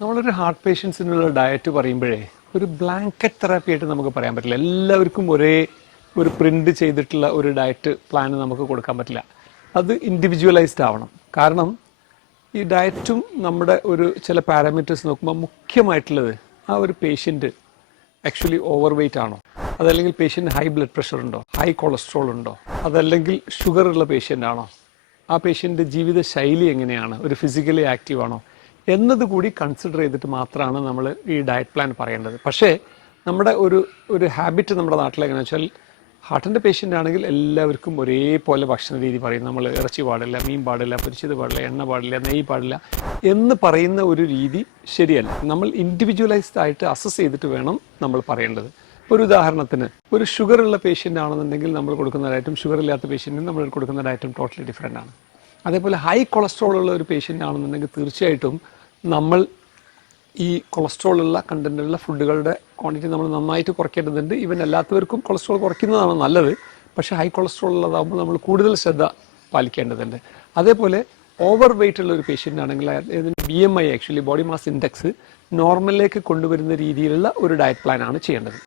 നമ്മളൊരു heart പേഷ്യൻസിനുള്ള diet പറയുമ്പോഴേ ഒരു ബ്ലാങ്കറ്റ് തെറാപ്പി ആയിട്ട് നമുക്ക് പറയാൻ പറ്റില്ല. എല്ലാവർക്കും ഒരേ ഒരു പ്രിന്റ് ചെയ്തിട്ടുള്ള ഒരു ഡയറ്റ് പ്ലാൻ നമുക്ക് കൊടുക്കാൻ പറ്റില്ല. അത് ഇൻഡിവിജ്വലൈസ്ഡ് ആവണം. കാരണം ഈ ഡയറ്റും നമ്മുടെ ഒരു ചില പാരാമീറ്റേഴ്സ് നോക്കുമ്പോൾ മുഖ്യമായിട്ടുള്ളത് ആ ഒരു പേഷ്യൻ്റ് ആക്ച്വലി ഓവർ വെയ്റ്റ് ആണോ, അതല്ലെങ്കിൽ പേഷ്യൻ്റ് ഹൈ ബ്ലഡ് പ്രഷർ ഉണ്ടോ, ഹൈ കൊളസ്ട്രോൾ ഉണ്ടോ, അതല്ലെങ്കിൽ ഷുഗർ ഉള്ള പേഷ്യൻ്റ് ആണോ, ആ പേഷ്യൻ്റെ ജീവിത ശൈലി എങ്ങനെയാണ്, ഒരു ഫിസിക്കലി ആക്റ്റീവ് ആണോ എന്നത് കൂടി കൺസിഡർ ചെയ്തിട്ട് മാത്രമാണ് നമ്മൾ ഈ ഡയറ്റ് പ്ലാൻ പറയേണ്ടത്. പക്ഷേ നമ്മുടെ ഒരു ഹാബിറ്റ് നമ്മുടെ നാട്ടിൽ എങ്ങനെയാണെന്ന് വെച്ചാൽ, ഹാർട്ടിൻ്റെ പേഷ്യൻ്റ് ആണെങ്കിൽ എല്ലാവർക്കും ഒരേപോലെ ഭക്ഷണ രീതി പറയും. നമ്മൾ ഇറച്ചി പാടില്ല, മീൻ പാടില്ല, പൊരിച്ചത് പാടില്ല, എണ്ണ പാടില്ല, നെയ്യ് പാടില്ല എന്ന് പറയുന്ന ഒരു രീതി ശരിയല്ല. നമ്മൾ ഇൻഡിവിജ്വലൈസ്ഡ് ആയിട്ട് അസസ് ചെയ്തിട്ട് വേണം നമ്മൾ പറയേണ്ടത്. ഒരു ഉദാഹരണത്തിന്, ഒരു ഷുഗർ ഉള്ള പേഷ്യൻ്റ് ആണെന്നുണ്ടെങ്കിൽ നമ്മൾ കൊടുക്കുന്ന ഡയറ്റും ഷുഗർ ഇല്ലാത്ത പേഷ്യൻറ്റിന് നമ്മൾ കൊടുക്കുന്ന ഡയറ്റും ടോട്ടലി ഡിഫറെൻ്റ് ആണ്. അതേപോലെ ഹൈ കൊളസ്ട്രോൾ ഉള്ള ഒരു പേഷ്യൻ്റ് ആണെന്നുണ്ടെങ്കിൽ തീർച്ചയായിട്ടും നമ്മൾ ഈ കൊളസ്ട്രോൾ ഉള്ള കണ്ടൻറ്റുള്ള ഫുഡുകളുടെ ക്വാണ്ടിറ്റി നമ്മൾ നന്നായിട്ട് കുറയ്ക്കേണ്ടതുണ്ട്. ഈവൻ എല്ലാത്തവർക്കും കൊളസ്ട്രോൾ കുറയ്ക്കുന്നതാണ് നല്ലത്. പക്ഷേ ഹൈ കൊളസ്ട്രോൾ ഉള്ളതാകുമ്പോൾ നമ്മൾ കൂടുതൽ ശ്രദ്ധ പാലിക്കേണ്ടതുണ്ട്. അതേപോലെ ഓവർ വെയ്റ്റ് ഉള്ള ഒരു പേഷ്യൻ്റ് ആണെങ്കിൽ BMI actually body mass index നോർമലിലേക്ക് കൊണ്ടുവരുന്ന രീതിയിലുള്ള ഒരു ഡയറ്റ് പ്ലാനാണ് ചെയ്യേണ്ടത്.